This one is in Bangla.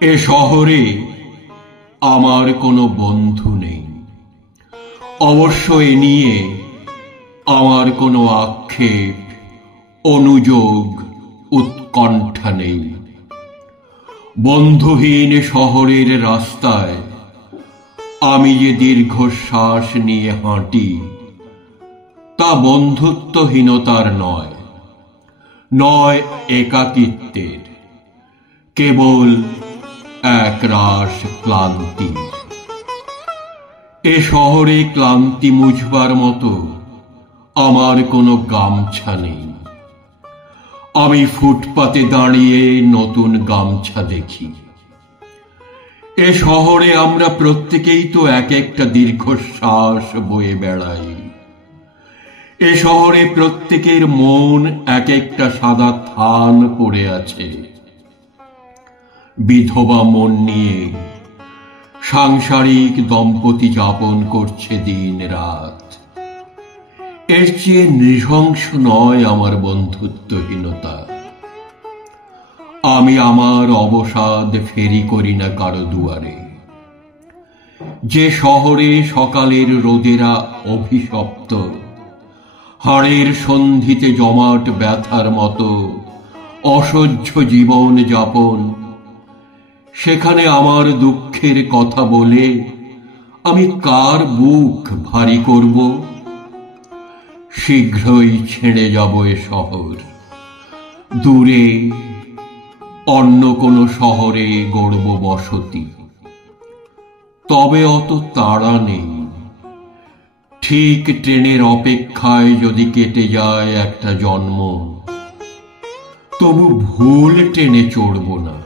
এ শহরে আমার কোনো বন্ধু নেই, অবশ্য এ নিয়ে আমার কোনো আক্ষেপ, অনুযোগ, উৎকণ্ঠা নেই। বন্ধুহীন শহরের রাস্তায় আমি যে দীর্ঘশ্বাস নিয়ে হাঁটি, তা বন্ধুত্বহীনতার নয়, নয় একাকিত্বের, কেবল একরাশ ক্লান্তি। এ শহরে ক্লান্তি মুছবার মতো আমার কোনো গামছা নেই। আমি ফুটপাতে দাঁড়িয়ে নতুন গামছা দেখি। এ শহরে আমরা প্রত্যেকেই তো এক একটা দীর্ঘশ্বাস বয়ে বেড়াই। এ শহরে প্রত্যেকের মন এক একটা সাদা থান পড়ে আছে। বিধবা মন নিয়ে সাংসারিক দম্পতি যাপন করছে দিন রাত। এর চেয়ে নৃশংস নয় আমার বন্ধুত্বহীনতা। আমি আমার অবসাদ ফেরি করি না কারো দুয়ারে। যে শহরে সকালের রোদেরা অভিশপ্ত, হাড়ের সন্ধিতে জমাট ব্যথার মতো অসহ্য জীবন যাপন, সেখানে আমার দুঃখের কথা বলে আমি কার বুক ভারী করব? শীঘ্রই ছেড়ে যাব এ শহর, দূরে অন্য কোনো শহরে গড়ব বসতি। তবে অত তাড়া নেই। ঠিক ট্রেনের অপেক্ষায় যদি কেটে যায় একটা জন্ম, তবু ভুল ট্রেনে চড়ব না।